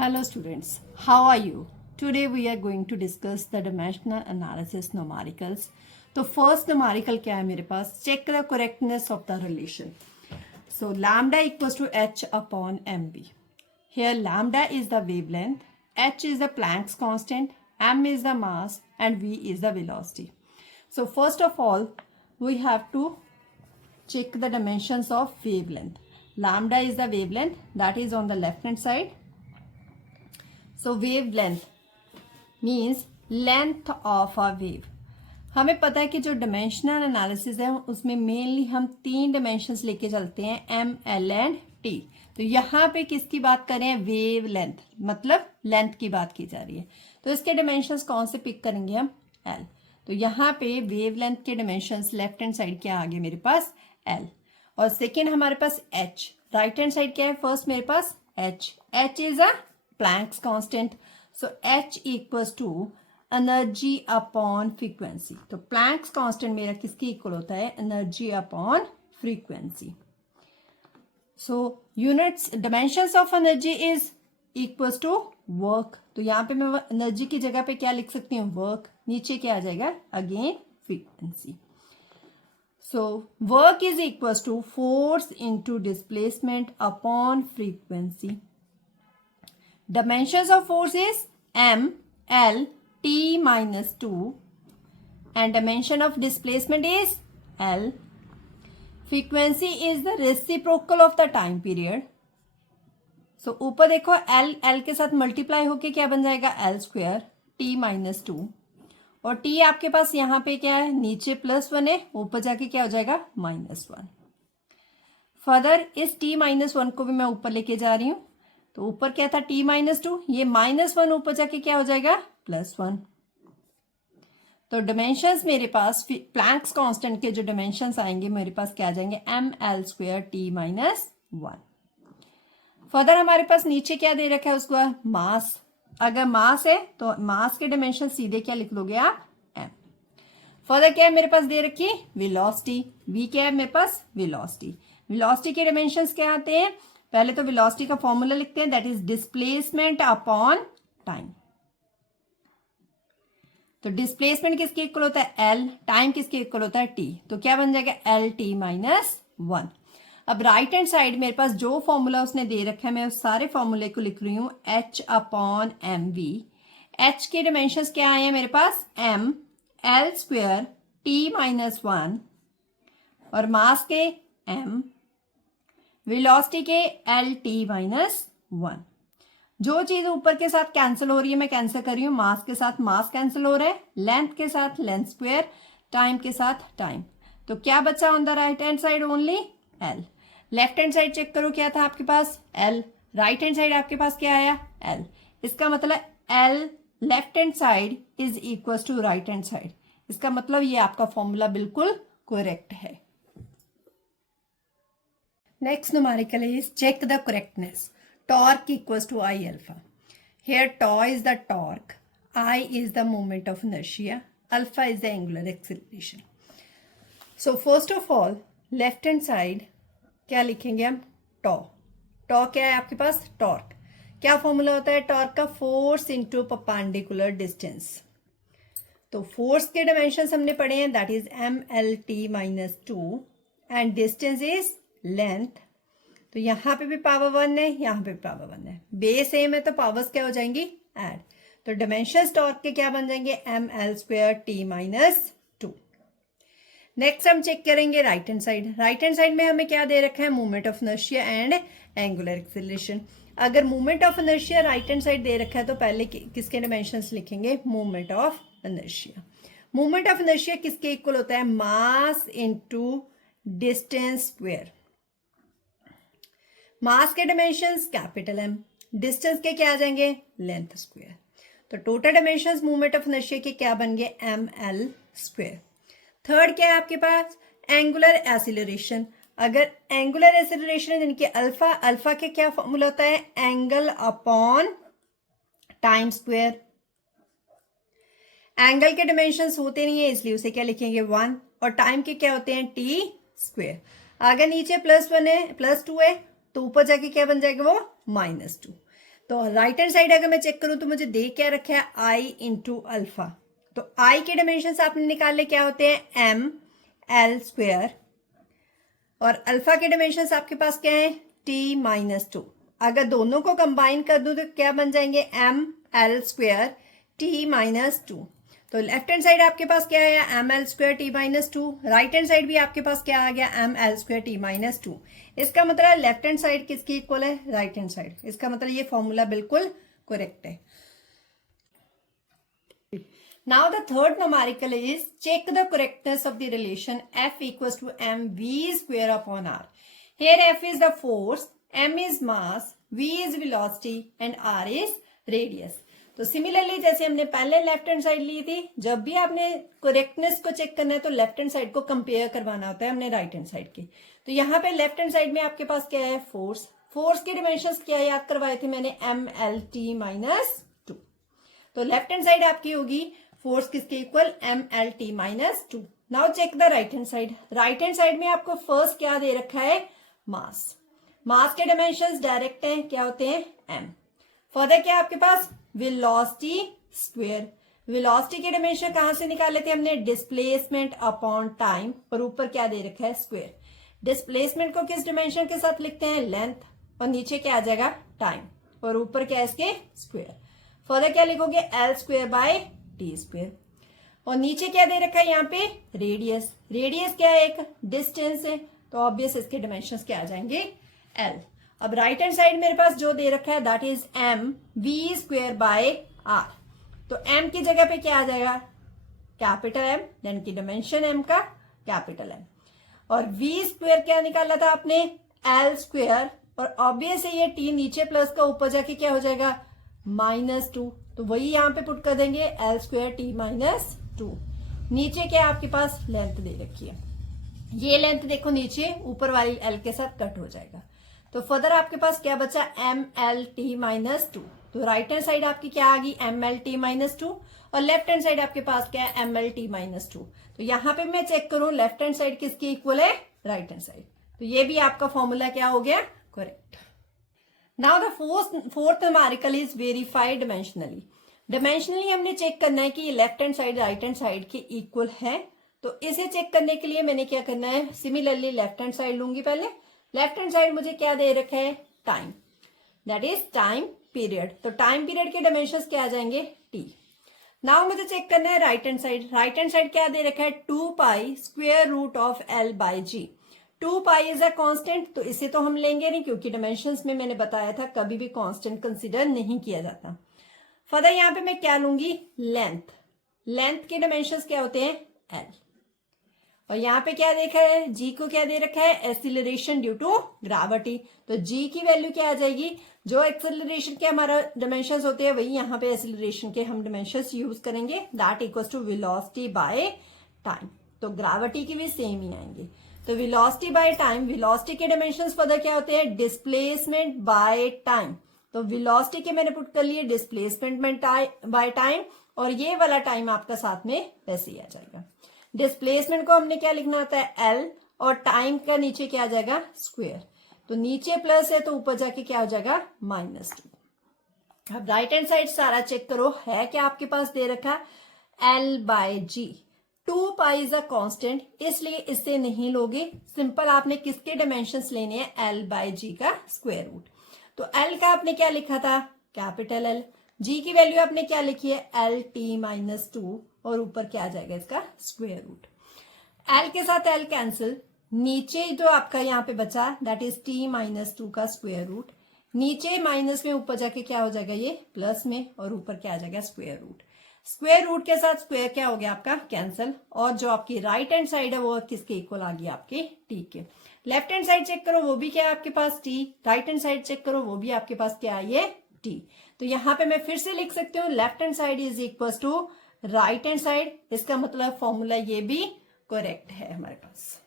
Hello students, how are you? Today we are going to discuss the dimensional analysis numericals. तो first numerical क्या है मेरे पास? Check the correctness of the relation. So lambda equals to h upon mv. Here lambda is the wavelength, h is the Planck's constant, m is the mass and v is the velocity. So first of all we have to check the dimensions of wavelength. Lambda is the wavelength that is on the left hand side. So wavelength means length of a wave. हमें पता है कि जो dimensional analysis है उसमें mainly हम तीन dimensions लेके चलते हैं, एम, एल एंड टी. तो यहाँ पे किसकी बात कर रहे हैं? वेव लेंथ, मतलब लेंथ की बात की जा रही है. तो इसके डिमेंशंस कौन से पिक करेंगे हम? एल. तो यहाँ पे वेव लेंथ के डिमेंशंस लेफ्ट हैंड साइड क्या आ गए मेरे पास? एल. और सेकेंड हमारे पास एच. राइट हैंड साइड क्या है? फर्स्ट मेरे पास H. H is a Planck's constant. So H equals to energy upon frequency. तो Planck's constant मेरा किसके इक्वल होता है? Energy upon frequency. So units dimensions of energy is equals to work. तो यहाँ पे मैं एनर्जी की जगह पे क्या लिख सकती हूँ? वर्क. नीचे क्या आ जाएगा? Again frequency. So work is equals to force into displacement upon frequency. Dimensions of force is m, l, t minus 2 and dimension of displacement is l. Frequency is the reciprocal of the time period. So ऊपर देखो l, l के साथ multiply होके क्या बन जाएगा? l square t minus 2 और t आपके पास यहाँ पे क्या है? नीचे +1 है, ऊपर जाके क्या हो जाएगा? -1. फर्दर इस t माइनस 1 को भी मैं ऊपर लेके जा रही हूँ. तो ऊपर क्या था? t माइनस 2, ये -1 ऊपर जाके क्या हो जाएगा? +1. तो डिमेंशंस मेरे पास प्लैंक्स कांस्टेंट के जो डिमेंशंस आएंगे मेरे पास क्या आ जाएंगे? M L square T minus 1. Further हमारे पास नीचे क्या दे रखा है? उसको मास. अगर मास है तो मास के डिमेंशन सीधे क्या लिख लोगे आप? एम. फर्दर क्या है मेरे पास दे रखी? वेलोसिटी. वी क्या है मेरे पास? वेलोसिटी. वेलोसिटी के डिमेंशंस क्या आते हैं? पहले तो वेलोसिटी का फॉर्मूला लिखते हैं, that is displacement upon time. तो डिस्प्लेसमेंट किसके इक्वल होता है? एल. टाइम किसके इक्वल होता है? टी. तो क्या बन जाएगा? L T minus 1. अब राइट हैंड साइड मेरे पास जो फॉर्मूला उसने दे रखा है मैं उस सारे फॉर्मूले को लिख रही हूं, H upon M V. H के डिमेंशंस क्या आए हैं मेरे पास? M, L square T minus 1 और मास के एम, वेलोसिटी के एल टी माइनस 1. जो चीज ऊपर के साथ कैंसिल हो रही है मैं कैंसिल कर रही हूं. मास के साथ मास कैंसिल हो रहा है, लेंथ के साथ लेंथ स्क्वायर, टाइम के साथ टाइम. तो क्या बचा on the right hand side? Only L. Left hand side check करो क्या था आपके पास? एल. राइट हैंड साइड आपके पास क्या आया? एल. इसका मतलब L left hand side is equal to right hand side. इसका मतलब ये आपका फॉर्मूला बिल्कुल करेक्ट है. Next numerical is check the correctness. Torque equals to I alpha. Here tau is the torque, I is the moment of inertia, alpha is the angular acceleration. So first of all left hand side क्या लिखेंगे हम? tau. tau क्या है आपके पास? torque. क्या formula होता है torque का? Force into perpendicular distance. तो फोर्स के डिमेंशंस हमने पढ़े हैं, that is M L T minus 2 and distance is length. तो यहाँ पे भी पावर 1 है, यहाँ पे भी पावर 1 है. बेस सेम है तो पावर्स क्या हो जाएंगी? ऐड. तो डिमेंशंस टॉर्क के क्या बन जाएंगे? M L square T minus 2. Next हम चेक करेंगे right hand side. Right hand side में हमें क्या दे रखा है? Moment of inertia and angular acceleration. अगर moment of inertia right hand side दे रखा है तो पहले किसके डिमेंशंस लिखेंगे? Moment of inertia. Moment of inertia किसके इक्वल होता है? Mass into distance square. Mass के डिमेंशंस कैपिटल एम, डिस्टेंस के क्या आ जाएंगे? Length square. तो total dimensions movement of inertia के क्या बन गए? M L square. थर्ड क्या है आपके पास? Angular acceleration. अगर एंगुलर एक्सीलरेशन यानी कि अल्फा, अल्फा के क्या फॉर्मूला होता है? Angle upon time square. Angle के डिमेंशंस होते नहीं है इसलिए उसे क्या लिखेंगे? 1 और टाइम के क्या होते हैं? T square. अगर नीचे +1 है, +2 है तो ऊपर जाके क्या बन जाएगा? वो -2. तो राइट हैंड साइड अगर मैं चेक करूं तो मुझे दे क्या रखा है आई इंटू अल्फा। तो आई के डायमेंशन आपने निकाले क्या होते हैं एम एल स्क्वेयर और अल्फा के डायमेंशन आपके पास क्या है टी माइनस टू। अगर दोनों को कंबाइन कर दूं तो क्या बन जाएंगे M L square T minus two. तो लेफ्ट हैंड साइड आपके पास क्या है M L square T minus two, right hand side भी आपके पास क्या आ गया M L square T minus two. इसका मतलब लेफ्ट हैंड साइड किसकी इक्वल है राइट हैंड साइड। इसका मतलब ये फॉर्मूला बिल्कुल करेक्ट है। Now the third numerical is check the correctness of the relation F equals to mv square upon r. Here F is the force, m is mass, v is velocity and r is radius. तो similarly जैसे हमने पहले left hand side ली थी, जब भी आपने correctness को check करना है तो लेफ्ट हैंड साइड को कंपेयर करवाना होता है हमने राइट हैंड साइड की। तो यहाँ पे लेफ्ट हैंड साइड में आपके पास क्या है फोर्स। फोर्स के डिमेंशंस क्या याद करवाए थे मैंने M L T minus two. तो लेफ्ट हैंड साइड आपकी होगी फोर्स किसके equal M L T minus two. Now check the right hand side. Right hand side में आपको फर्स्ट क्या दे रखा है मास। मास के डायमेंशंस डायरेक्ट हैं क्या होते हैं एम। फर्दर क्या आपके पास वेलोसिटी स्क्वायर। वेलोसिटी के डायमेंशन कहां से निकाले थे हमने डिस्प्लेसमेंट अपॉन टाइम और ऊपर क्या दे रखा है स्क्वायर। डिस्प्लेसमेंट को किस डायमेंशन के साथ लिखते हैं लेंथ और नीचे क्या आ जाएगा टाइम और ऊपर क्या है इसके स्क्वायर। फर्दर क्या लिखोगे L square by T square और नीचे क्या दे रखा है यहाँ पे रेडियस। रेडियस क्या है एक डिस्टेंस है तो ऑब्वियस इसके डायमेंशंस क्या आ जाएंगे एल। अब राइट हैंड साइड मेरे पास जो दे रखा है that is M V square by R. तो एम की जगह पे क्या आ जाएगा कैपिटल एम देन की डायमेंशन एम का कैपिटल एम और वी स्क्वायर क्या निकाला था आपने एल स्क्वायर और ऑब्वियस है ये टी नीचे प्लस का ऊपर जाके क्या हो जाएगा माइनस टू। तो वही यहां पे पुट कर देंगे L square T minus to. नीचे क्या आपके पास लेंथ दे रखी है, ये लेंथ देखो नीचे ऊपर वाली एल के साथ कट हो जाएगा। तो फर्दर आपके पास क्या बचा M L T minus two. तो राइट हैंड साइड आपकी क्या आ गई M L T minus two और लेफ्ट हैंड साइड आपके पास क्या है M L T minus two. तो यहां पे मैं चेक करूं लेफ्ट हैंड साइड किसकी इक्वल है राइट हैंड साइड। तो ये भी आपका फॉर्मूला क्या हो गया correct. Now the fourth numerical is verified dimensionally. Dimensionally हमने चेक करना है कि ये left hand side right hand side के इक्वल है। तो इसे चेक करने के लिए मैंने क्या करना है सिमिलरली लेफ्ट हैंड साइड लूंगी। पहले लेफ्ट हैंड साइड मुझे क्या दे रखा है time that is time period. तो टाइम पीरियड के डायमेंशंस क्या आ जाएंगे टी। नाउ मुझे चेक करना है right hand side. Right hand side क्या दे रखा है 2 pi square root of L by G. 2 pi is a constant तो इसे तो हम लेंगे नहीं क्योंकि डायमेंशंस में मैंने बताया था कभी भी कांस्टेंट कंसीडर नहीं किया जाता। फर्दर यहाँ पे मैं क्या लूंगी लेंथ। लेंथ के डायमेंशंस क्या होते हैं एल और यहाँ पे क्या देखा है जी को क्या दे रखा है एक्सीलरेशन ड्यू टू ग्रेविटी। तो जी की वैल्यू क्या आ जाएगी जो एक्सेलरेशन के हमारा डायमेंशंस होते हैं वही यहाँ पे एक्सेलरेशन के हम डायमेंशंस यूज करेंगे that equals to velocity by time. तो ग्रेविटी की भी सेम ही आएंगे। तो वेलोसिटी बाय टाइम, वेलोसिटी के डायमेंशंस पता क्या होते हैं डिस्प्लेसमेंट बाय टाइम। तो वेलोसिटी के मैंने पुट कर लिए डिस्प्लेसमेंट बाय टाइम और ये वाला टाइम आपका साथ में वैसे ही आ जाएगा। डिस्प्लेसमेंट को हमने क्या लिखना होता है एल और टाइम का नीचे क्या आ जाएगा स्क्वायर। तो नीचे प्लस है तो ऊपर जाके क्या हो जाएगा माइनस टू। अब राइट हैंड साइड सारा चेक करो है क्या आपके पास दे रखा L by G. 2 pi is a constant इसलिए इससे नहीं लोगे। सिंपल आपने किसके डायमेंशंस लेने हैं एल बाय जी का स्क्वायर रूट। तो एल का आपने क्या लिखा था कैपिटल एल। जी की वैल्यू आपने क्या लिखी है एल टी माइनस टू और ऊपर क्या आ जाएगा इसका स्क्वायर रूट। एल के साथ एल कैंसिल, नीचे जो आपका यहाँ पे बचा that is T minus to का स्क्वायर रूट। नीचे माइनस में ऊपर जाके क्या हो जाएगा ये प्लस में और ऊपर क्या आ जाएगा स्क्वायर रूट। स्क्वायर रूट के साथ स्क्वायर क्या हो गया आपका कैंसिल और जो आपकी राइट हैंड साइड है वो किसके इक्वल आ गई आपके टी के। लेफ्ट हैंड साइड चेक करो वो भी क्या है आपके पास T. Right hand side check करो वो भी आपके पास क्या है ये टी। तो यहाँ पे मैं फिर से लिख सकती हूँ left hand side is equal to right hand side. इसका मतलब फॉर्मूला ये भी करेक्ट है हमारे पास।